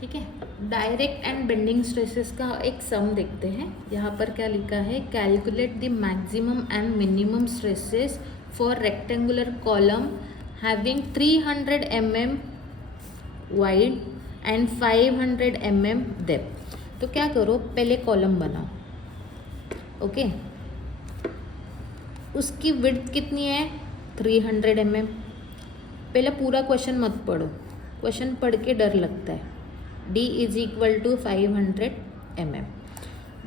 ठीक है। Direct and bending stresses का एक सम देखते हैं। यहाँ पर क्या लिखा है, calculate the maximum and minimum stresses for rectangular column having 300 mm wide and 500 mm depth. तो क्या करो, पहले कॉलम बनाओ, ओके। उसकी विड्थ कितनी है, 300 mm। पहले पूरा क्वेश्चन मत पढ़ो, क्वेश्चन पढ़ के डर लगता है। D is equal to 500 mm।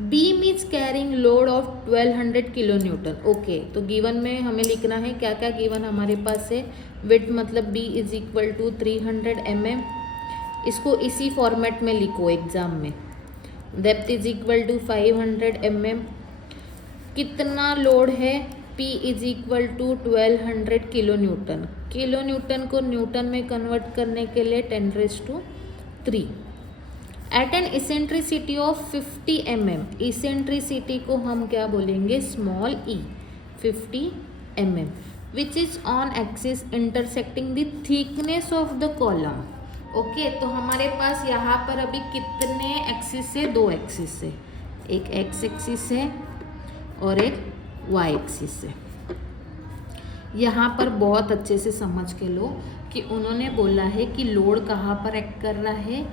Beam is carrying load of 1200 kilo newton. Okay, तो गिवन में हमें लिखना है क्या क्या गिवन हमारे पास है। विड्थ मतलब B is equal to 300 mm, इसको इसी फॉर्मेट में लिखो एग्जाम में। Depth is equal to 500 mm। कितना लोड है, P is equal to 1200 kilo newton. Kilo newton को न्यूटन में कन्वर्ट करने के लिए 10⁻³ at an eccentricity of 50 mm। Eccentricity को हम क्या बोलेंगे, small e, 50 mm, which is on axis intersecting the thickness of the column. Okay, तो हमारे पास यहाँ पर अभी कितने एक्सिस है, 2 एक्सिस है, एक एक्स एक्सिस है और एक वाई एक्सिस है। यहाँ पर बहुत अच्छे से समझ के लो कि उन्होंने बोला है कि लोड कहाँ पर एक्ट कर रहा है,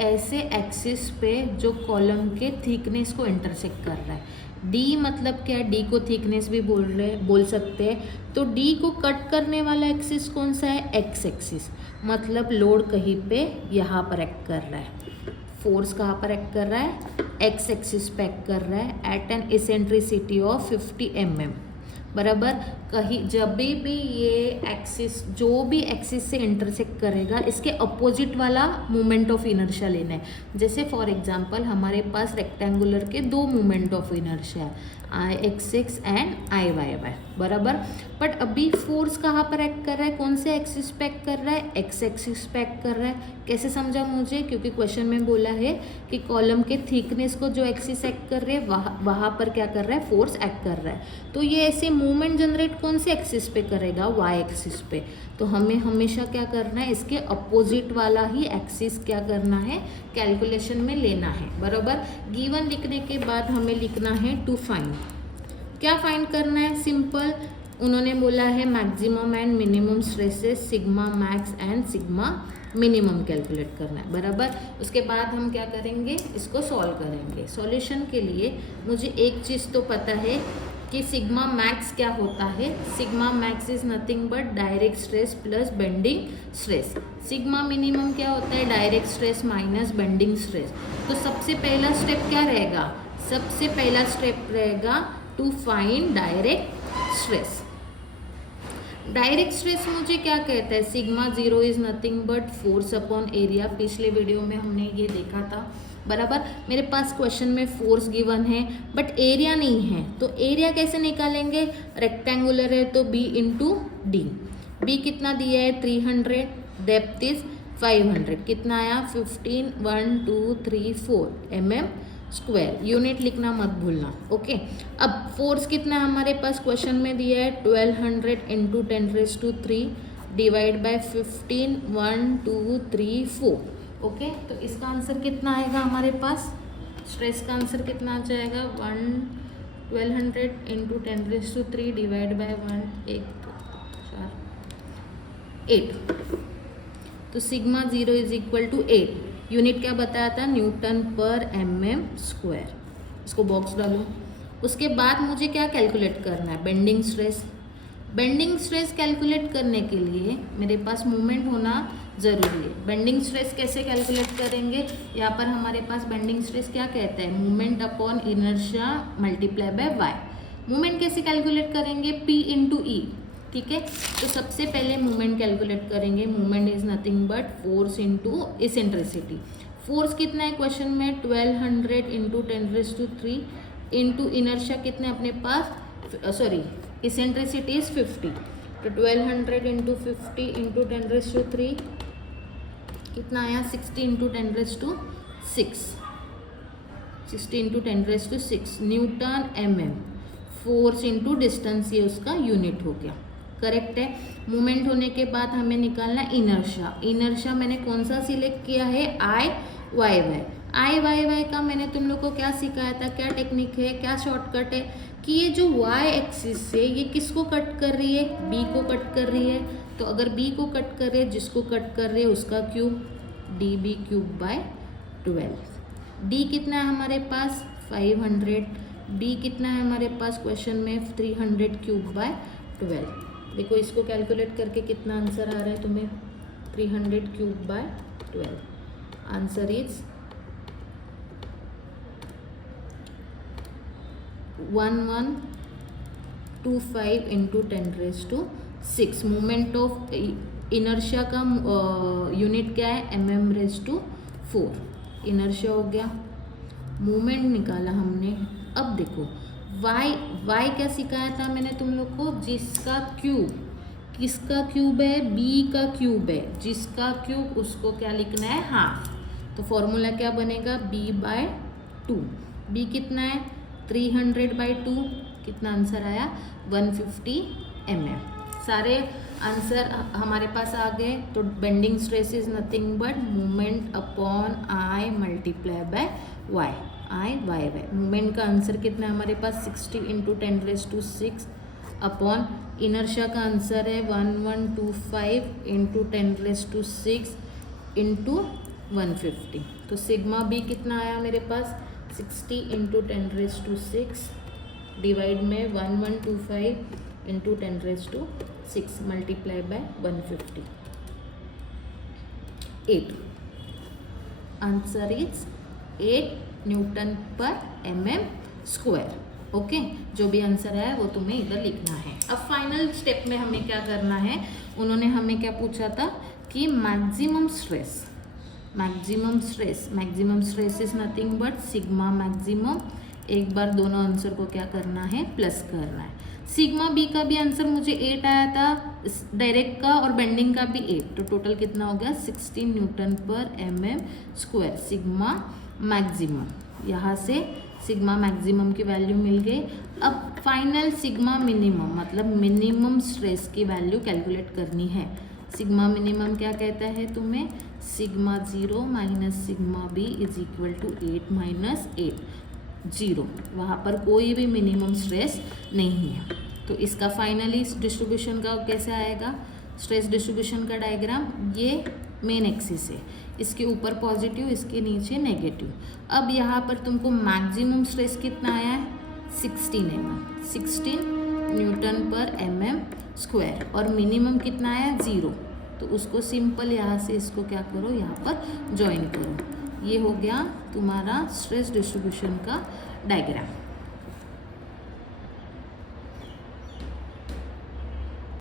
ऐसे एक्सिस पे जो कॉलम के थिकनेस को इंटरसेक्ट कर रहा है। डी मतलब क्या है, डी को थिकनेस भी बोल सकते हैं। तो डी को कट करने वाला एक्सिस कौन सा है, एक्स एक्सिस। मतलब लोड कहीं पे यहाँ पर एक्ट कर रहा है, फोर्स कहाँ पर एक्ट कर रहा है, एक्स एक्सिस पे एक्ट कर रहा है at an eccentricity of 50 mm। बराबर, कहीं जब भी ये एक्सिस, जो भी एक्सिस से इंटरसेक्ट करेगा, इसके अपोजिट वाला मोमेंट ऑफ इनर्शिया लेना है। जैसे फॉर एग्जांपल हमारे पास रेक्टेंगुलर के 2 मोमेंट ऑफ इनर्शिया है, Ix एंड Iyy, बराबर। बट अभी फोर्स कहाँ पर एक्ट कर रहा है, कौन से एक्सिस पे एक्ट कर रहा है, एक्स एक्सिस पे एक्ट कर रहा है। कैसे समझा मुझे, क्योंकि क्वेश्चन में बोला है कि कॉलम के थिकनेस को जो एक्सिस एक्ट कर रहे हैं वहाँ पर क्या कर रहा है, फोर्स एक्ट कर रहा है। तो ये ऐसे मूवमेंट जनरेट कौन से एक्सिस पे करेगा, वाई एक्सिस पे। तो हमें हमेशा क्या करना है, इसके अपोजिट वाला ही एक्सिस क्या करना है, कैलकुलेशन में लेना है, बराबर। गिवन लिखने के बाद हमें लिखना है टू फाइंड। क्या फाइंड करना है, सिंपल। उन्होंने बोला है maximum and minimum stresses, sigma max and sigma minimum calculate करना है, बराबर। उसके बाद हम क्या करेंगे, इसको सॉल्व करेंगे। सॉल्यूशन के लिए मुझे एक चीज़ तो पता है कि सिग्मा मैक्स क्या होता है। Sigma max is nothing but direct stress plus bending stress. Sigma minimum क्या होता है, direct stress minus bending stress. तो सबसे पहला स्टेप क्या रहेगा, सबसे पहला स्टेप रहेगा to find direct stress. Direct stress मुझे क्या कहता है, sigma 0 is nothing but force upon area. पिछले वीडियो में हमने ये देखा था, बराबर। मेरे पास क्वेश्चन में फोर्स गिवन है बट एरिया नहीं है, तो एरिया कैसे निकालेंगे, रेक्टेंगुलर है तो B इंटू डी। बी कितना दिया है, 300, डेप्थ इज 500, कितना आया 15, 1 2 3 4 mm स्क्वायर। यूनिट लिखना मत भूलना, ओके। अब फोर्स कितना है हमारे पास, क्वेश्चन में दिया है 1200 इंटू 10⁻³ डिवाइड बाय 15, 1 2 3 4, ओके। तो इसका आंसर कितना आएगा हमारे पास, स्ट्रेस का आंसर कितना आ जाएगा, 1200 इंटू 10⁻³ डिवाइड बाय 1 1 2 4 8। तो sigma 0 is equal to 8। Unit क्या बताया था, न्यूटन पर mm स्क्वायर। इसको बॉक्स डालो। उसके बाद मुझे क्या कैलकुलेट करना है, bending stress. Bending stress calculate करने के लिए मेरे पास मूवमेंट होना ज़रूरी है। बेंडिंग स्ट्रेस कैसे कैलकुलेट करेंगे, यहाँ पर हमारे पास बेंडिंग स्ट्रेस क्या कहता है, movement upon inertia multiply by y. Movement कैसे कैलकुलेट करेंगे, P इंटू ई, ठीक है। तो सबसे पहले मूवमेंट कैलकुलेट करेंगे। Movement is nothing but force into eccentricity. Force कितना है क्वेश्चन में, 1200 इंटू 10⁻³ इंटू इनर्शिया कितने अपने पास, सॉरी इसेंट्रिसिटी इज 50। तो 1200 इंटू 50 इंटू 10⁻³ कितना आया, 60 into 10⁻⁶, 60 into 10⁻⁶। Newton mm, force into distance, ये उसका यूनिट हो गया, करेक्ट है। मूवमेंट होने के बाद हमें निकालना इनर्शिया। इनर्शिया मैंने कौन सा सिलेक्ट किया है, आई y Y. I y Y का मैंने तुम लोग को क्या सिखाया था, क्या टेक्निक है, क्या शॉर्टकट है कि ये जो वाई एक्सिस से ये किसको कट कर रही है, बी को कट कर रही है। तो अगर बी को कट कर रही है, जिसको कट कर रही है उसका cube, d b cube by 12। D कितना है हमारे पास 500, बी कितना है हमारे पास क्वेश्चन में 300 क्यूब बाय 12। देखो इसको कैलकुलेट करके कितना आंसर आ रहा है तुम्हें, 300 cube by 12। Answer is 1125 into 10⁻⁶। Movement of inertia का यूनिट क्या है, mm⁻⁴। इनर्शिया हो गया, मूवमेंट निकाला हमने। अब देखो y क्या सिखाया था मैंने तुम लोग को, जिसका क्यूब, किसका क्यूब है, b का क्यूब है, जिसका क्यूब उसको क्या लिखना है, हाफ। तो फॉर्मूला क्या बनेगा, b/2। b कितना है 300/2, कितना आंसर आया 150 mm। सारे आंसर हमारे पास आ गए। तो bending stress is nothing but movement upon I multiply by y, I y y. Movement का आंसर कितना है हमारे पास 60 इंटू 10⁻⁶, अपॉन इनर्शिया का आंसर है 1125 इंटू 10⁻⁶ इंटू 150। तो सिग्मा बी कितना आया मेरे पास 60 इंटू 10⁻⁶, डिवाइड में 1125 into 10⁻⁶, multiply by 150, 8। Answer is 8 Newton पर mm²। ओके, जो भी आंसर है वो तुम्हें इधर लिखना है। अब फाइनल स्टेप में हमें क्या करना है, उन्होंने हमें क्या पूछा था कि maximum stress is nothing but sigma maximum. एक बार दोनों आंसर को क्या करना है, प्लस करना है। सिग्मा बी का भी आंसर मुझे 8 आया था, डायरेक्ट का और बेंडिंग का भी 8, तो टोटल कितना हो गया 16 न्यूटन पर mm²। सिग्मा मैक्सिमम, यहाँ से सिग्मा मैक्सिमम की वैल्यू मिल गई। अब फाइनल सिग्मा मिनिमम, मतलब मिनिमम स्ट्रेस की वैल्यू कैलकुलेट करनी है। सिग्मा मिनिमम क्या कहता है तुम्हें, sigma 0 minus sigma b is equal to 8 minus 8, 0। वहाँ पर कोई भी मिनिमम स्ट्रेस नहीं है। तो इसका फाइनली डिस्ट्रीब्यूशन का कैसे आएगा, स्ट्रेस डिस्ट्रीब्यूशन का डायग्राम, ये मेन एक्सिस है, इसके ऊपर पॉजिटिव, इसके नीचे नेगेटिव। अब यहाँ पर तुमको मैक्सिमम स्ट्रेस कितना आया है 16 न्यूटन पर mm², और मिनिमम कितना आया 0। तो उसको सिंपल यहाँ से इसको क्या करो, यहाँ पर ज्वाइन करो। ये हो गया तुम्हारा स्ट्रेस डिस्ट्रीब्यूशन का डायग्राम।